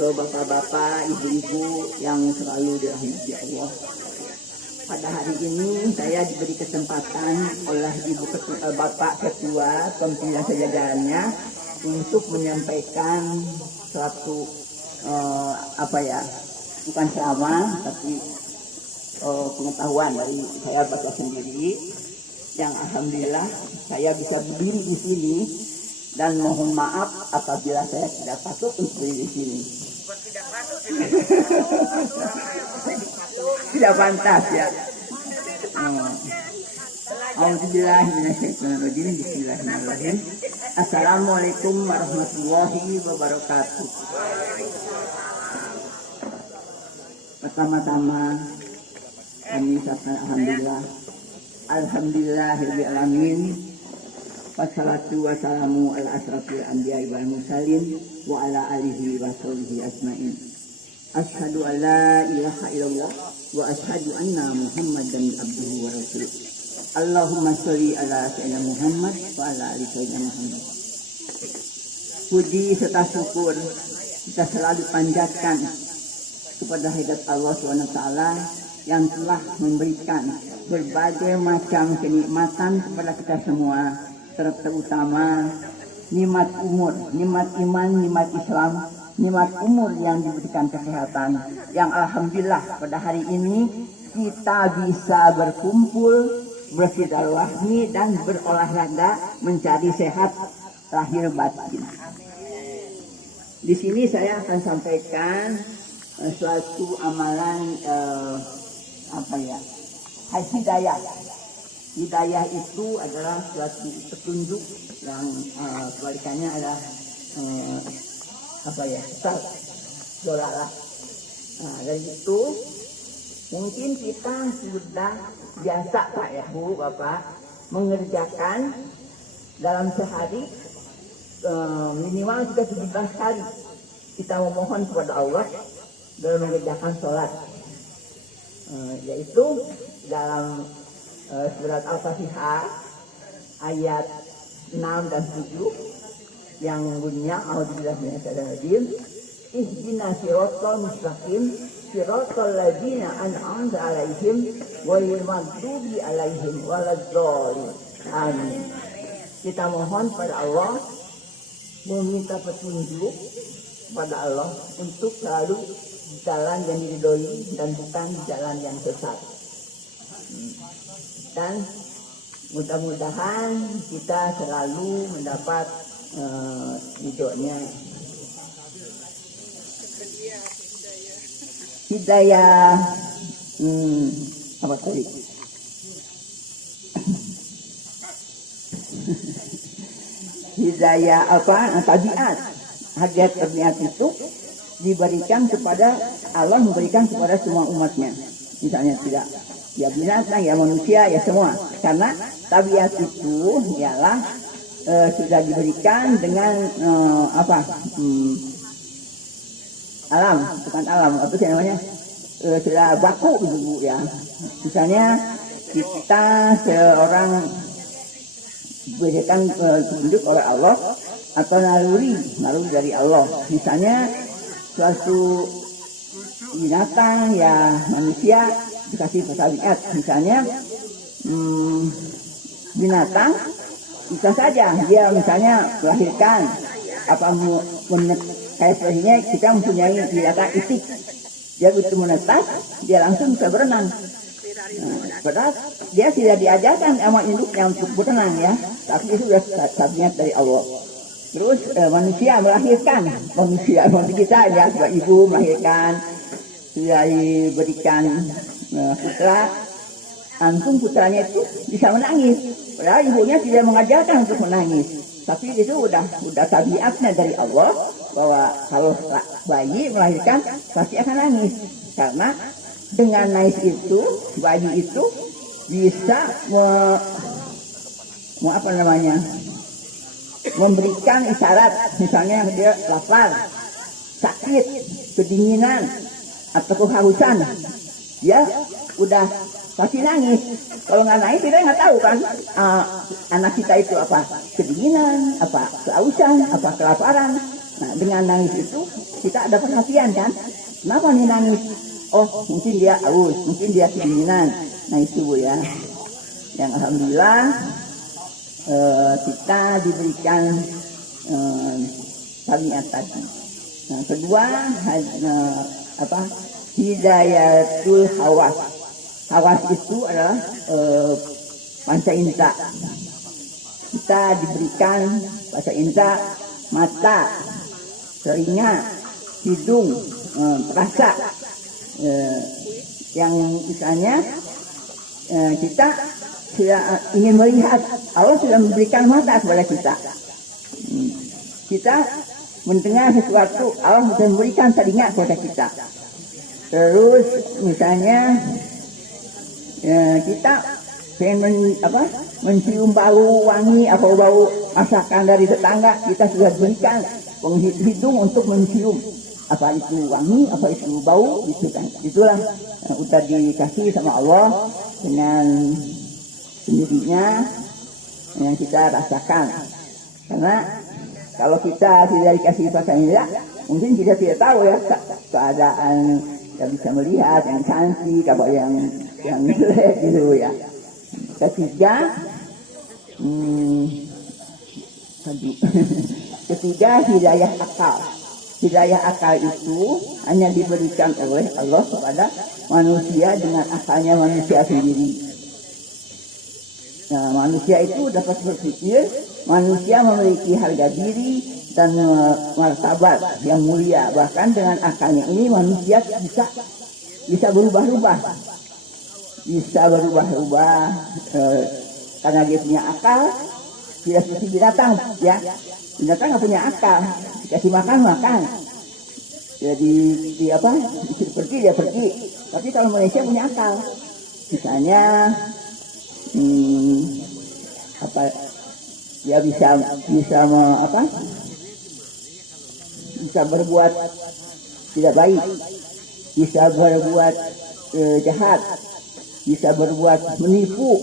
Lo bapak-bapak, ibu-ibu yang selalu dirahmati Allah. Pada hari ini saya diberi kesempatan oleh Bapak Ketua Pimpinan Sejajarannya untuk menyampaikan suatu bukan ceramah tapi pengetahuan dari saya bapak sendiri yang alhamdulillah saya bisa berdiri di sini dan mohon maaf apabila saya tidak patut untuk berdiri di sini. Tidak pantas ya. Bismillahirrahmanirrahim. Assalamualaikum warahmatullahi wabarakatuh. Pertama-tama kami ucapkan alhamdulillahirabbil alamin. Wassalatu wassalamu ala asrafil anbiya'i wal mursalin wa ala alihi wa sahbihi ajmain. Asyhadu an la ilaha illallah wa asyhadu anna Muhammadan abduhu wa rasuluh. Allahumma sholli ala sayyidina Muhammad wa ala ali sayyidina Muhammad. Puji serta syukur kita selalu panjatkan kepada hadirat Allah SWT yang telah memberikan berbagai macam kenikmatan kepada kita semua, terutama nikmat umur, nikmat iman, nikmat Islam, nikmat umur yang diberikan kesehatan, yang alhamdulillah pada hari ini kita bisa berkumpul, bersilaturahmi dan berolahraga mencari sehat lahir batin. Di sini saya akan sampaikan suatu amalan hidayah. Hidayah itu adalah suatu petunjuk yang kebalikannya adalah dolalah. Nah, dari itu mungkin kita sudah biasa Pak ya Bu Bapak mengerjakan dalam sehari minimal kita 17 kali kita memohon kepada Allah dalam mengerjakan sholat, yaitu dalam surat Al-Fatihah ayat 6 dan 7 yang bunyinya a'udzubillahi minasyaitonir rajim ihdinas siratal mustaqim siratal ladzina an'amta 'alaihim ghairil maghdubi 'alaihim waladdallin. Amin. Kita mohon pada Allah, meminta petunjuk pada Allah untuk selalu jalan yang diridhoi dan bukan jalan yang sesat. Dan mudah-mudahan kita selalu mendapat ridhonya. Hidayah apa tadi? Hidayah tabiat. Hadiah tabiat itu diberikan kepada Allah, memberikan kepada semua umatnya. Misalnya tidak ya binatang, ya manusia, ya semua. Karena tabiat itu ialah sudah diberikan dengan alam, bukan alam, apa sih namanya? Sudah baku gitu ya. Misalnya kita seorang diberikan petunjuk oleh Allah atau naluri dari Allah. Misalnya suatu binatang ya manusia dikasih tabiat. Misalnya binatang bisa saja dia misalnya melahirkan kayak sebenarnya kita mempunyai binatang itik, dia begitu menetas dia langsung bisa berenang. Padahal dia tidak diajarkan sama induknya untuk berenang ya, tapi itu sudah tabiat dari Allah. Terus manusia melahirkan, manusia kita ya, ibu melahirkan, sudah diberikan putra, langsung putranya itu bisa menangis. Padahal ibunya tidak mengajarkan untuk menangis, tapi itu udah tabiatnya dari Allah bahwa kalau bayi melahirkan pasti akan nangis, karena dengan nangis itu bayi itu bisa memberikan isyarat, misalnya dia lapar, sakit, kedinginan atau kehausan, dia udah pasti nangis. Kalau nggak nangis kita nggak tahu kan anak kita itu apa kedinginan, apa kehausan, apa kelaparan. Nah dengan nangis itu kita ada perhatian kan. Kenapa nih nangis? Oh mungkin dia haus, mungkin dia kedinginan. Nah itu Bu ya. Yang alhamdulillah kita diberikan tabiat tadi. Nah kedua hidayatul hawas. Hawas itu adalah panca indera. Kita diberikan panca indera mata, telinga, hidung, perasa. Yang misalnya kita sudah ingin melihat, Allah sudah memberikan mata kepada kita. Kita mendengar sesuatu, Allah sudah memberikan telinga kepada kita. Terus misalnya kita pengen mencium bau wangi atau bau masakan dari tetangga, kita sudah berikan hidung untuk mencium apa itu wangi, apa itu bau, gitu kan. Itulah udah dikasih sama Allah dengan sendirinya yang kita rasakan. Karena kalau kita tidak dikasih pasang indera, mungkin kita tidak tahu ya keadaan yang bisa melihat yang cantik, apa yang jelek gitu ya. Ketiga, hidayah akal. Hidayah akal itu hanya diberikan oleh Allah kepada manusia dengan akalnya manusia sendiri. Nah, manusia itu dapat berpikir, manusia memiliki harga diri dan martabat yang mulia. Bahkan dengan akalnya ini manusia bisa berubah-ubah. Bisa berubah-ubah karena dia punya akal, tidak seperti binatang ya. Binatang nggak punya akal, dikasih makan. Jadi dia pergi dia pergi. Tapi kalau manusia punya akal, misalnya dia bisa berbuat tidak baik, bisa berbuat jahat, bisa berbuat menipu,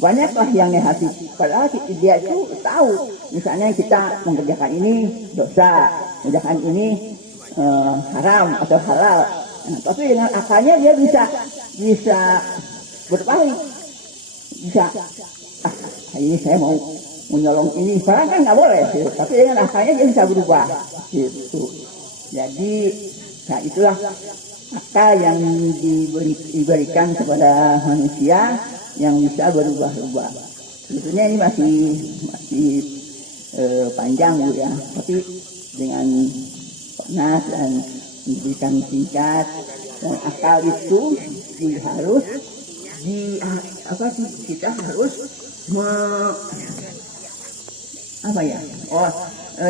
banyaklah yang negatif. Padahal dia itu tahu, misalnya kita mengerjakan ini dosa, mengerjakan ini haram atau halal. Nah, tapi dengan akalnya dia bisa berbalik, bisa ini saya mau menyolong ini, padahal kan nggak boleh. Tapi dengan akalnya dia bisa berubah. Gitu. Jadi, nah itulah akal yang diberikan kepada manusia yang bisa berubah-ubah. Sebetulnya ini masih panjang Bu ya, tapi dengan panas dan diberikan singkat. Dan akal itu kita harus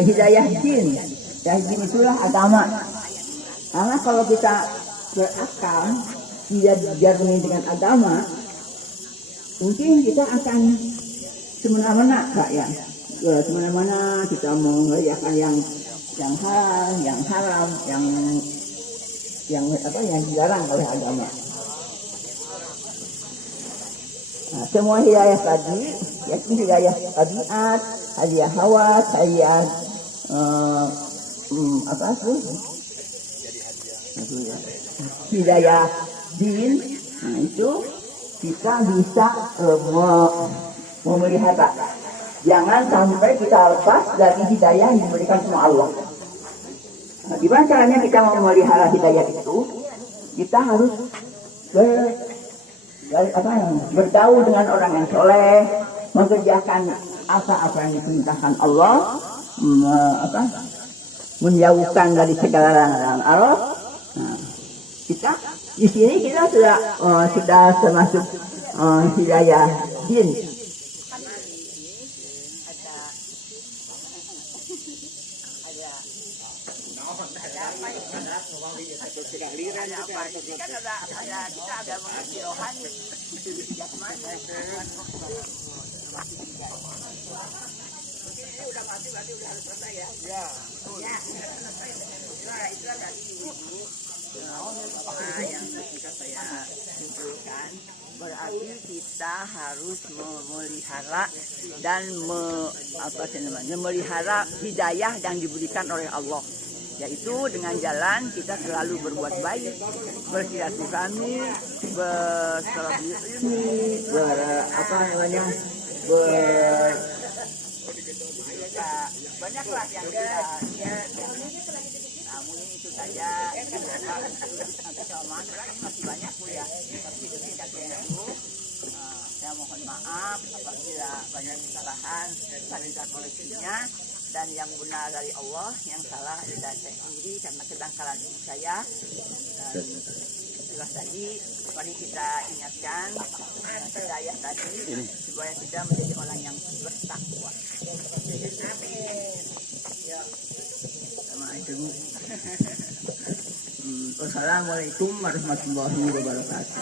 hidayah jin. Ya jin itulah agama. Karena kalau kita berakal tidak dijaruni dengan agama, mungkin kita akan semena-mena ya. Semena-mena kita mengerjakan yang halal, yang haram, yang dilarang oleh agama. Nah, semua hidayah tadi, yaitu hidayah tabiat, hidayah hawa, hidayah hidayah din, nah itu kita bisa memelihara. Jangan sampai kita lepas dari hidayah yang diberikan sama Allah. Nah, gimana caranya kita memelihara hidayah itu? Kita harus bergaul dengan orang yang soleh, mengerjakan apa yang diperintahkan Allah, menjauhkan dari segala larangan Allah. Nah, kita di sini kita sudah termasuk hidayah din. Kita ada mengerti rohani. Ini udah mati berarti udah harus selesai ya. Ya. Nah, itu tadi Nah, yang bisa saya simpulkan berarti kita harus memelihara dan memelihara hidayah yang diberikan oleh Allah, yaitu dengan jalan kita selalu berbuat baik, bersilaturahmi, banyaklah yang kita namun itu saja nanti kelamaan lagi masih banyak Bu ya, tapi itu singkatnya dulu. Saya mohon maaf apabila banyak kesalahan pada koleksinya, dan yang benar dari Allah, yang salah dari saya sendiri karena kedangkalan saya. Dan itulah tadi, mari kita ingatkan hidayah tadi supaya kita menjadi orang yang bertakwa. Amin. Ya. Sama itu. Wassalamualaikum warahmatullahi wabarakatuh.